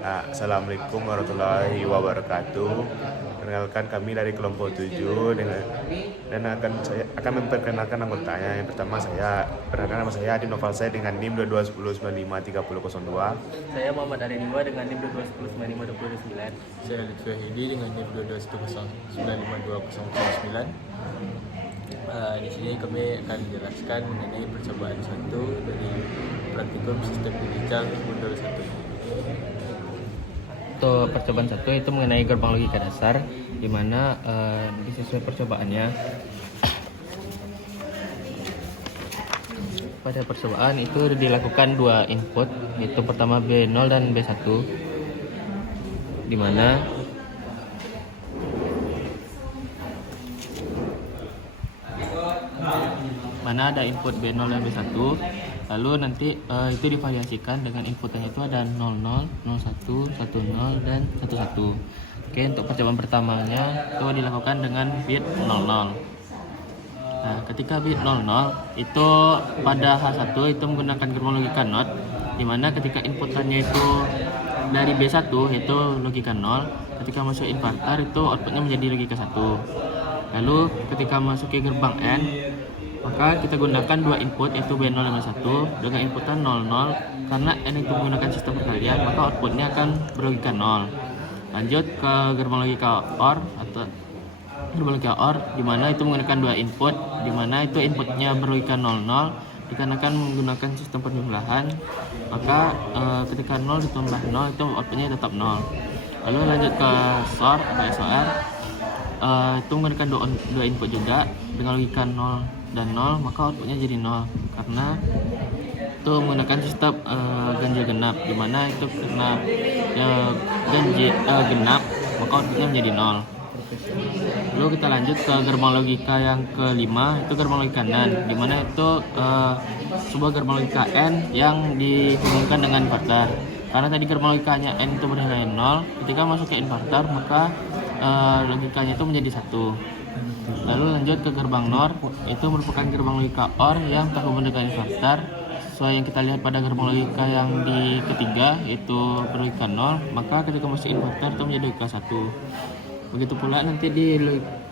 Assalamualaikum warahmatullahi wabarakatuh. Perkenalkan kami dari kelompok 7 dan akan memperkenalkan anggotanya. Yang pertama perkenalkan nama saya Adi Noval saya dengan NIM 2210953002. Saya Muhammad Arinima dengan NIM 2210952009. Saya Lutfi Wahidi dengan NIM 2210952009. Di sini kami akan menjelaskan mengenai percobaan satu dari praktikum sistem digital modul 1. Untuk percobaan satu itu mengenai gerbang logika dasar, di mana sesuai percobaannya. Pada percobaan itu dilakukan dua input, yaitu pertama B0 dan B1, di mana ada input B0 dan B1. Lalu nanti itu divariasikan dengan inputannya itu ada 00, 01, 10 dan 11. Oke, untuk percobaan pertamanya itu dilakukan dengan bit 00. Nah, ketika bit 00 itu pada H1 itu menggunakan gerbang logika NOT, di mana ketika inputannya itu dari B1 itu logika 0, ketika masuk inverter itu outputnya menjadi logika 1. Lalu ketika masuk ke gerbang N, maka kita gunakan dua input yaitu B0 dan B1 dengan inputan 00. Karena N itu menggunakan sistem perkalian, maka outputnya akan berlogika 0. Lanjut ke gerbang logika OR atau gerbang logika OR, di mana itu menggunakan dua input, di mana itu inputnya berlogika 00. Dikarenakan menggunakan sistem penjumlahan, maka ketika 0 ditambah 0 itu outputnya tetap 0. Lalu lanjut ke SOR atau SOR, itu menggunakan dua input juga dengan logika 0 dan 0, maka outputnya jadi 0 karena itu menggunakan sistem ganjil genap, di mana itu karena ganjil genap maka outputnya menjadi 0. Lalu kita lanjut ke gerbang logika yang kelima, itu gerbang logika NAND, di mana itu sebuah gerbang logika N yang dihubungkan dengan inverter. Karena tadi gerbang logikanya N itu bernilai 0, ketika masuk ke inverter maka logikanya itu menjadi 1. Lalu lanjut ke gerbang NOR, itu merupakan gerbang logika OR yang terhubung dengan inverter. Sesuai yang kita lihat pada gerbang logika yang di ketiga, yaitu berlogika 0, maka ketika masuk inverter itu menjadi logika 1. Begitu pula nanti di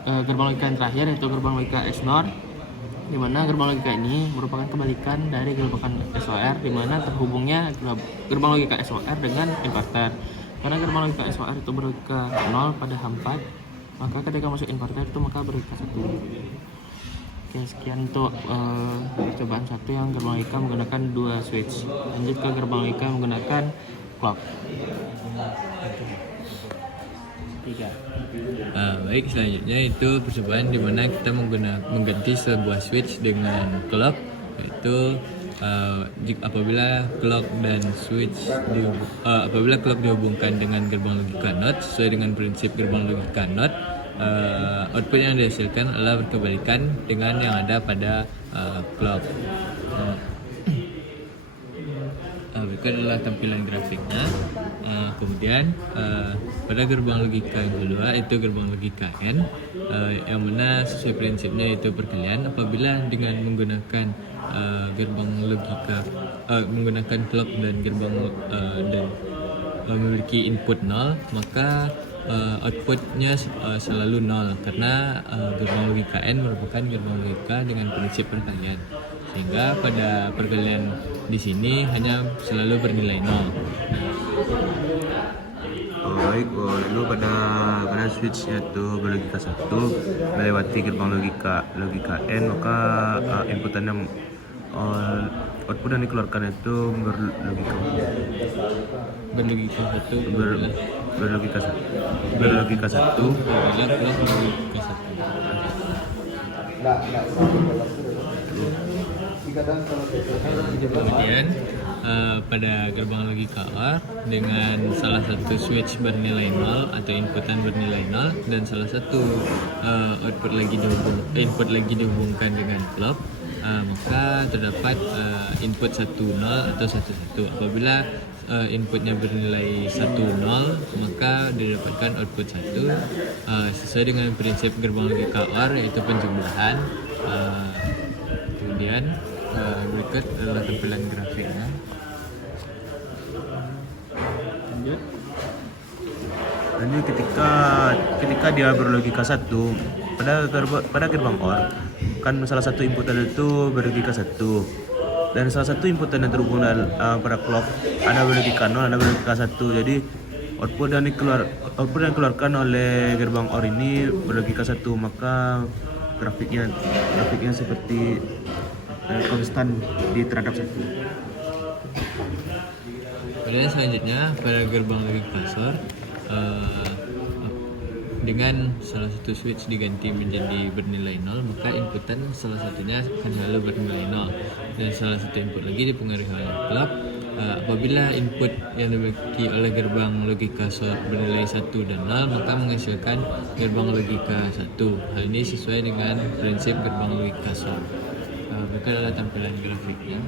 gerbang logika yang terakhir, yaitu gerbang logika XNOR, di mana gerbang logika ini merupakan kebalikan dari gerbang SOR, di mana terhubungnya gerbang logika SOR dengan inverter. Karena gerbang logika SOR itu berlogika 0 pada H4, maka ketika masuk inverter itu maka berlogika 1. Oke, sekian untuk percobaan satu yang gerbang logika menggunakan dua switch. Lanjut ke gerbang logika menggunakan clock. Baik, selanjutnya itu percobaan di mana kita mengganti sebuah switch dengan clock, yaitu apabila clock dihubungkan dengan gerbang logika NOT sesuai dengan prinsip gerbang logika NOT, output yang dihasilkan adalah berkebalikan dengan yang ada pada clock. Berikut adalah tampilan grafiknya. Kemudian pada gerbang logika yang kedua itu gerbang logika N, yang mana sesuai prinsipnya itu perkalian. Apabila dengan menggunakan menggunakan clock dan gerbang dan memiliki input 0, maka outputnya selalu 0 karena gerbang logika N merupakan gerbang logika dengan prinsip perkalian, sehingga pada perkalian di sini hanya selalu bernilai 0. Baik, lalu pada switch yaitu berlogika 1 melewati gerbang logika N, maka inputannya output yang dikeluarkan itu berlogika 1. Kemudian pada gerbang logika OR dengan salah satu switch bernilai 0 atau inputan bernilai 0 dan salah satu input lagi dihubungkan dengan clock, maka terdapat input 10 atau 11. Apabila inputnya bernilai 10, maka didapatkan output 1 sesuai dengan prinsip gerbang logika OR, yaitu penjumlahan. Kemudian berikut adalah tampilan grafiknya. Lanjut. Dan ini ketika dia berlogika satu pada gerbang OR kan salah satu inputan itu berlogika satu dan salah satu inputan yang terhubung pada clock ada berlogika 0 ada berlogika satu. Jadi output yang dikeluarkan oleh gerbang OR ini berlogika satu, maka grafiknya seperti konstan di terhadap satu. Kemudian selanjutnya pada gerbang logika kasar dengan salah satu switch diganti menjadi bernilai 0, maka inputan salah satunya akan selalu bernilai 0 dan salah satu input lagi dipengaruhi oleh clock. Apabila input yang dimiliki oleh gerbang logika SOR bernilai 1 dan 0, maka menghasilkan gerbang logika 1. Hal ini sesuai dengan prinsip gerbang logika SOR. Berikut adalah tampilan grafiknya.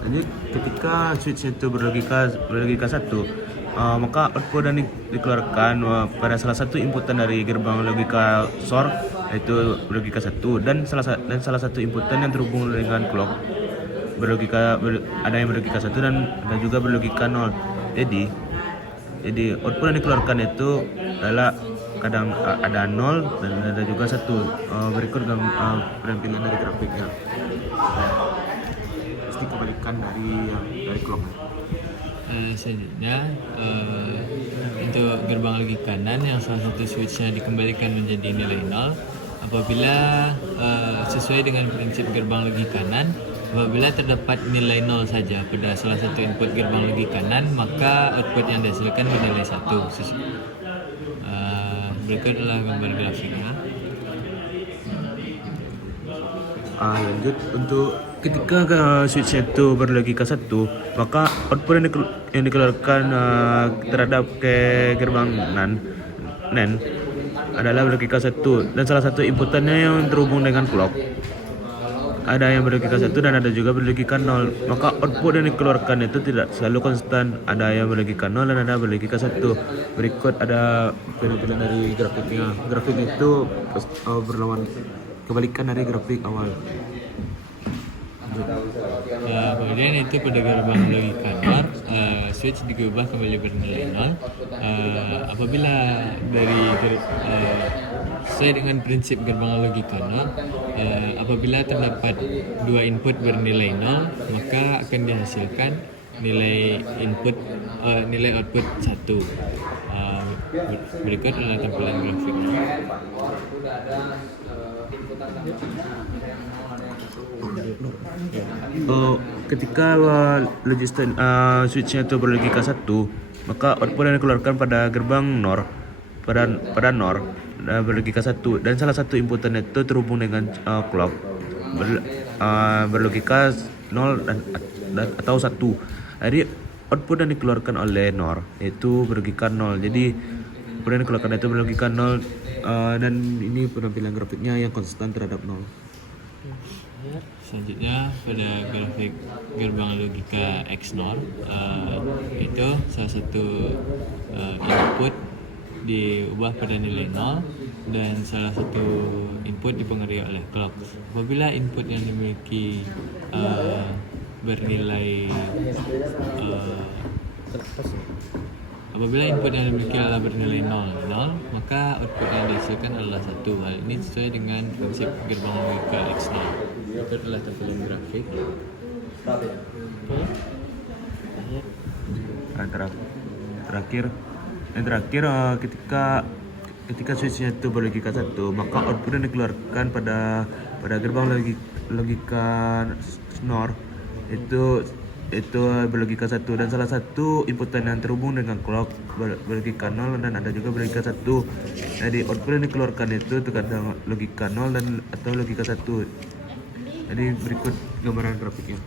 Jadi ketika switch itu berlogika satu, maka output yang dikeluarkan pada salah satu inputan dari gerbang logika SOR yaitu berlogika satu dan salah satu inputan yang terhubung dengan clock ada yang berlogika satu dan ada juga berlogika 0. Jadi output yang dikeluarkan itu adalah kadang ada 0 dan ada juga 1. Berikut penampilan dari grafiknya. Pasti kebalikan dari clock. Selanjutnya untuk gerbang logika kanan yang salah satu switchnya dikembalikan menjadi nilai 0 apabila sesuai dengan prinsip gerbang logika kanan, apabila terdapat nilai 0 saja pada salah satu input gerbang logika kanan, maka output yang dihasilkan bernilai 1. Berikut adalah gambar grafiknya. Lanjut, untuk ketika switch itu berlogika satu, maka output yang dikeluarkan terhadap ke gerbang NAND adalah berlogika satu dan salah satu inputannya yang terhubung dengan clock ada yang berlogika satu dan ada juga berlogika 0. Maka output yang dikeluarkan itu tidak selalu konstan, ada yang berlogika 0 dan ada berlogika 1. Berikut ada penampilan dari grafiknya. Grafik itu berlawan kebalikan dari grafik awal. Kemudian itu pada gerbang logika NOR, switch diubah kembali bernilai 0 apabila sesuai dengan prinsip gerbang logika NOR, apabila terdapat dua input bernilai 0, maka akan dihasilkan nilai output 1. Berikut adalah tampilan grafiknya. Ketika switchnya itu berlogika satu, maka output yang dikeluarkan pada gerbang NOR pada NOR berlogika satu dan salah satu inputan itu terhubung dengan clock berlogika 0 dan atau 1. Jadi output yang dikeluarkan oleh NOR itu berlogika 0. Jadi output yang dikeluarkan itu berlogika 0 dan ini penampilan grafiknya yang konstan terhadap 0. Selanjutnya pada grafik gerbang logika XNOR, itu salah satu input diubah pada nilai 0 dan salah satu input dipengaruhi oleh clock. Apabila input yang dimiliki bernilai adalah bernilai 0, maka output yang dihasilkan adalah 1. Hal ini sesuai dengan prinsip gerbang logika XNOR. Itu adalah tampilan grafik. Terakhir ketika switchnya itu berlogika 1, maka output yang dikeluarkan pada gerbang logika NOR itu berlogika 1 dan salah satu inputan yang terhubung dengan clock berlogika 0 dan ada juga berlogika 1. Jadi output yang dikeluarkan itu terkadang logika 0 dan atau logika 1. Jadi berikut gambaran grafiknya.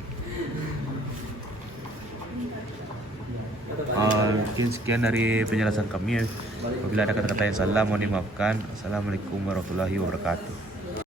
Mungkin sekian dari penjelasan kami. Apabila ada kata-kata yang salah mohon dimaafkan. Assalamualaikum warahmatullahi wabarakatuh.